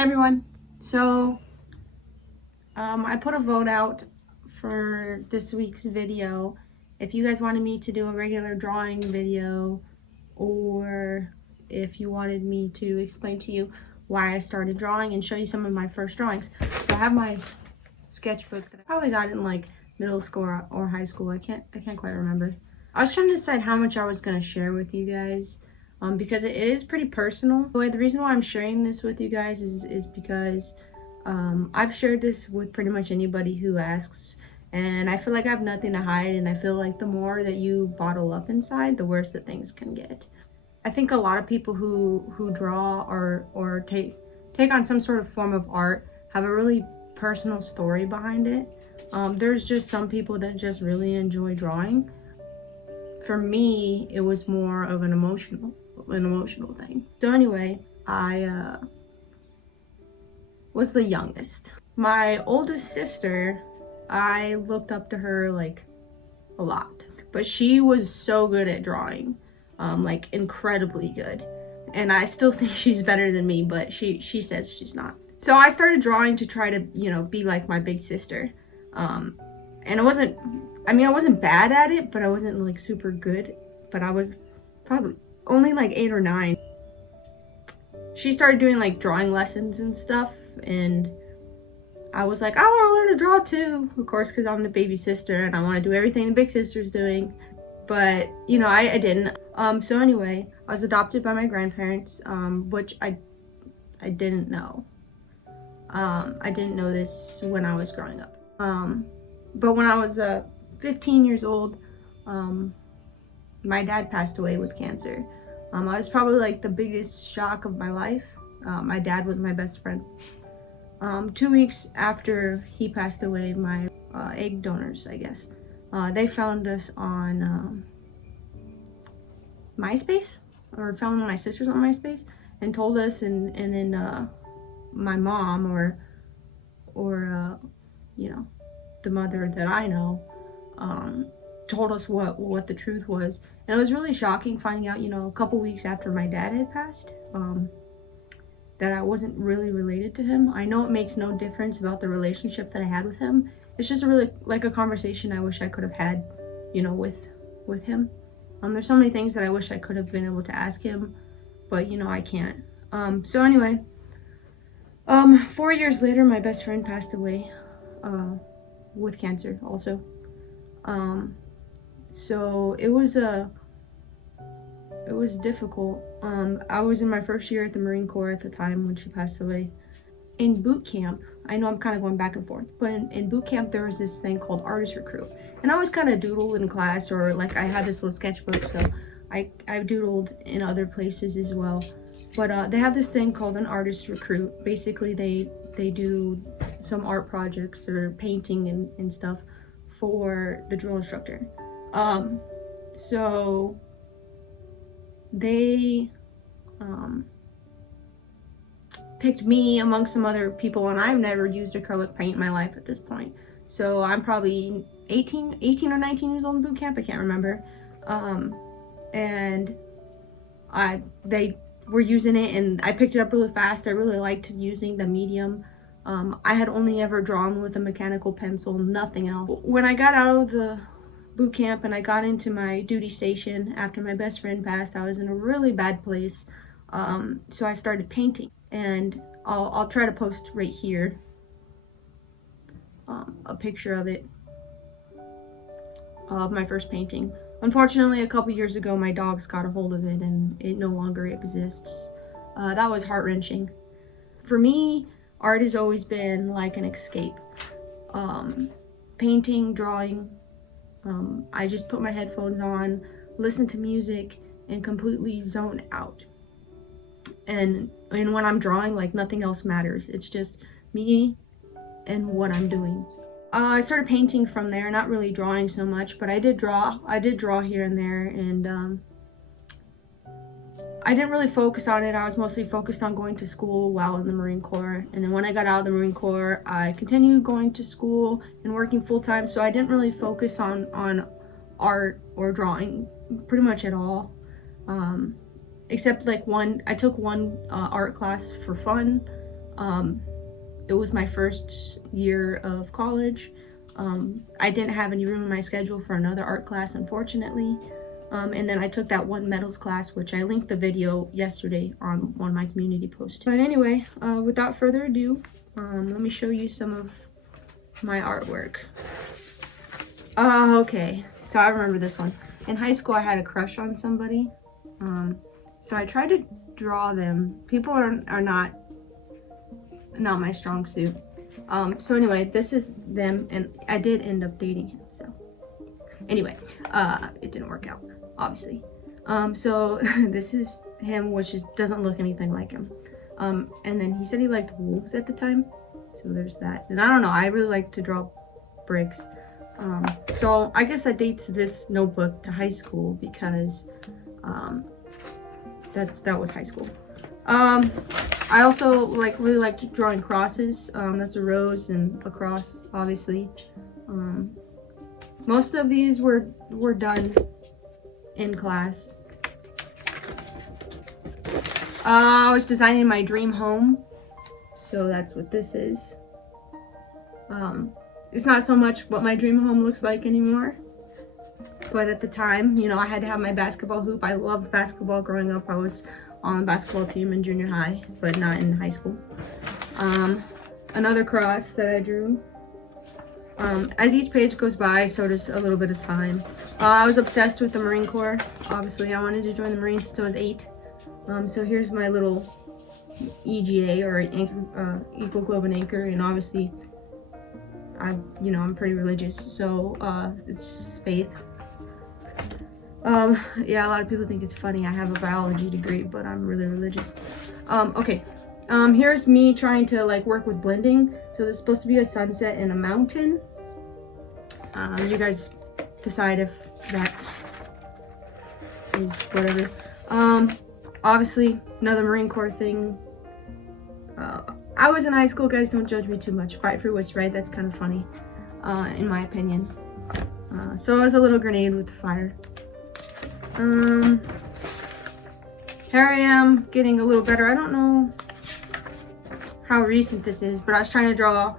Hey everyone. I put a vote out for this week's video. If you guys wanted me to do a regular drawing video, or if you wanted me to explain to you why I started drawing and show you some of my first drawings. So I have my sketchbook that I probably got in like middle school or high school. I can't quite remember. I was trying to decide how much I was going to share with you guys. Because it is pretty personal. The reason why I'm sharing this with you guys is because I've shared this with pretty much anybody who asks, and I feel like I have nothing to hide, and I feel like the more that you bottle up inside, the worse that things can get. I think a lot of people who draw or take on some sort of form of art have a really personal story behind it. There's just some people that just really enjoy drawing. For me, it was more of an emotional thing. So anyway, I was the youngest. My oldest sister, I looked up to her like a lot, but she was so good at drawing, like incredibly good. And I still think she's better than me, but she says she's not. So I started drawing to try to, be like my big sister. And I wasn't bad at it, but I wasn't like super good, but I was probably only like 8 or 9. She started doing like drawing lessons and stuff, and I was like, I want to learn to draw too, of course, because I'm the baby sister and I want to do everything the big sister's doing. But I didn't. So anyway, I was adopted by my grandparents, which I didn't know. I didn't know this when I was growing up. But when I was 15 years old, my dad passed away with cancer. I was probably like the biggest shock of my life. My dad was my best friend. 2 weeks after he passed away, my egg donors, I guess, they found us on MySpace, or found my sisters on MySpace, and told us, and then my mom, or the mother that I know, told us what the truth was. And it was really shocking finding out, a couple weeks after my dad had passed, that I wasn't really related to him. I know it makes no difference about the relationship that I had with him. It's just really like a conversation I wish I could have had, with him. There's so many things that I wish I could have been able to ask him, but I can't. So anyway, 4 years later, my best friend passed away, with cancer also. So it was difficult. I was in my first year at the Marine Corps at the time when she passed away. In boot camp, I know I'm kind of going back and forth, but in boot camp there was this thing called Artist Recruit, and I always kind of doodled in class, or like I had this little sketchbook, so I doodled in other places as well. But they have this thing called an Artist Recruit. Basically they do some art projects or painting and stuff for the drill instructor. So they picked me amongst some other people, and I've never used acrylic paint in my life at this point. So I'm probably 18 or 19 years old in boot camp, I can't remember. And they were using it, and I picked it up really fast. I really liked using the medium. I had only ever drawn with a mechanical pencil, nothing else. When I got out of the boot camp and I got into my duty station after my best friend passed, I was in a really bad place. So I started painting, and I'll try to post right here a picture of it, of my first painting. Unfortunately, a couple years ago, my dogs got a hold of it and it no longer exists. That was heart-wrenching. For me, art has always been like an escape. Painting, drawing, I just put my headphones on, listen to music, and completely zone out. And when I'm drawing, like nothing else matters. It's just me and what I'm doing. I started painting from there, not really drawing so much, but I did draw here and there, and I didn't really focus on it. I was mostly focused on going to school while in the Marine Corps. And then when I got out of the Marine Corps, I continued going to school and working full-time, so I didn't really focus on art or drawing pretty much at all. Except like I took one art class for fun, It was my first year of college. I didn't have any room in my schedule for another art class, unfortunately. And then I took that one metals class, which I linked the video yesterday on one of my community posts. But anyway, without further ado, let me show you some of my artwork. Okay, so I remember this one. In high school, I had a crush on somebody. So I tried to draw them. People are not my strong suit. So anyway, this is them, and I did end up dating him, so anyway, it didn't work out, obviously. So this is him, which doesn't look anything like him. And then he said he liked wolves at the time, so there's that. And I don't know, I really like to draw bricks. So I guess that dates this notebook to high school, because that was high school. I also really liked drawing crosses. That's a rose and a cross, obviously. Most of these were done in class. I was designing my dream home, so that's what this is. It's not so much what my dream home looks like anymore, but at the time, you know, I had to have my basketball hoop. I loved basketball growing up. I was on the basketball team in junior high, but not in high school. Another cross that I drew. As each page goes by, so does a little bit of time. I was obsessed with the Marine Corps. Obviously, I wanted to join the Marines since I was 8. So here's my little EGA, or Eagle Globe and Anchor, and obviously, I'm pretty religious, so it's just faith. Yeah, a lot of people think it's funny. I have a biology degree, but I'm really religious. Okay. Here's me trying to work with blending. So this is supposed to be a sunset and a mountain. You guys decide if that is whatever. Obviously, another Marine Corps thing. I was in high school, guys, don't judge me too much. Fight for what's right, that's kind of funny, in my opinion. So I was a little grenade with the fire. Here I am, getting a little better. I don't know how recent this is, but I was trying to draw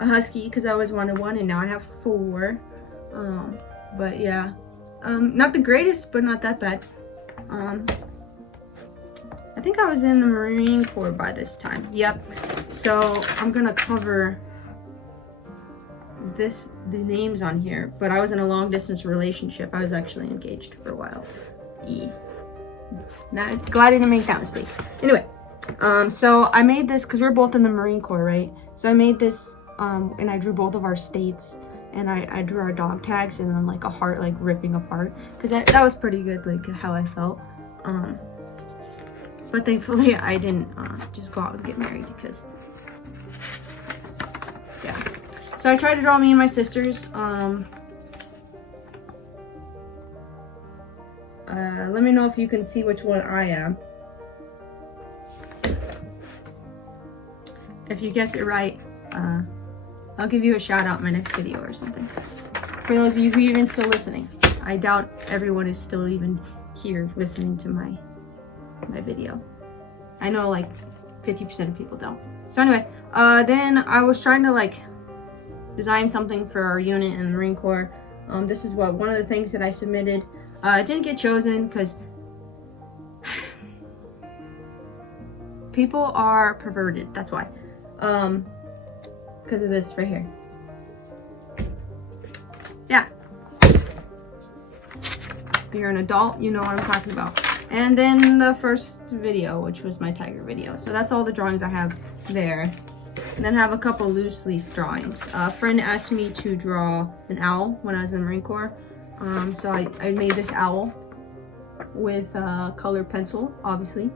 a husky because I always wanted one, and now I have 4. But yeah, not the greatest, but not that bad. I think I was in the Marine Corps by this time. Yep. So I'm gonna cover the names on here, but I was in a long distance relationship. I was actually engaged for a while. Not glad I didn't make that mistake. Anyway, so I made this because we're both in the Marine Corps, right? So I made this, and I drew both of our states, and I drew our dog tags, and then a heart ripping apart, because that was pretty good, how I felt. But thankfully I didn't just go out and get married, because yeah. So I tried to draw me and my sisters. Let me know if you can see which one I am. If you guess it right, I'll give you a shout out in my next video or something. For those of you who are even still listening. I doubt everyone is still even here listening to my video. I know 50% of people don't. So anyway, then I was trying to design something for our unit in the Marine Corps. This is one of the things that I submitted. It didn't get chosen because people are perverted. That's why. Because of this right here. Yeah. If you're an adult, you know what I'm talking about. And then the first video, which was my tiger video. So that's all the drawings I have there. And then I have a couple loose leaf drawings. A friend asked me to draw an owl when I was in the Marine Corps. So I made this owl with colored pencil, obviously.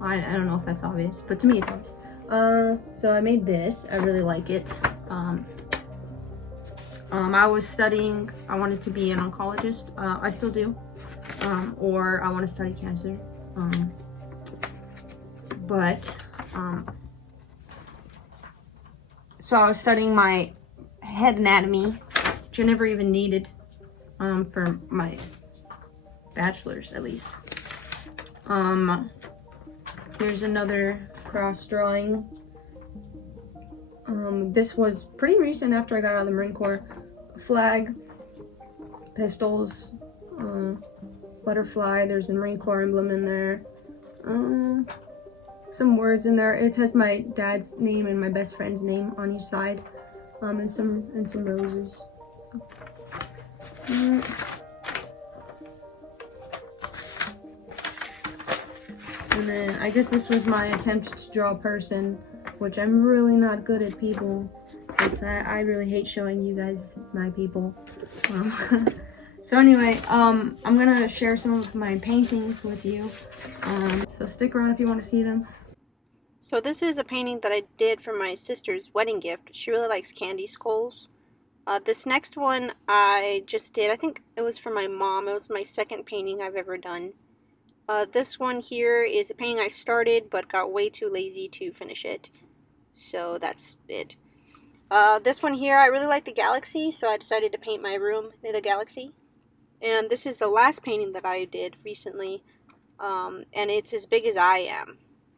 I don't know if that's obvious, but to me it's obvious. So I made this. I really like it. I was studying, I wanted to be an oncologist. I still do. Or I want to study cancer. So I was studying my head anatomy, which I never even needed for my bachelor's, at least. Here's another cross drawing. This was pretty recent after I got out of the Marine Corps. Flag, pistols, butterfly, there's a Marine Corps emblem in there, some words in there. It has my dad's name and my best friend's name on each side, and some roses. And then I guess this was my attempt to draw a person, which I'm really not good at people. I really hate showing you guys my people. So anyway, I'm gonna share some of my paintings with you. So stick around if you want to see them. So this is a painting that I did for my sister's wedding gift. She really likes candy skulls. This next one I just did, I think it was for my mom. It was my second painting I've ever done. This one here is a painting I started but got way too lazy to finish it. So that's it. This one here, I really like the galaxy, so I decided to paint my room near the galaxy. And this is the last painting that I did recently, and it's as big as I am.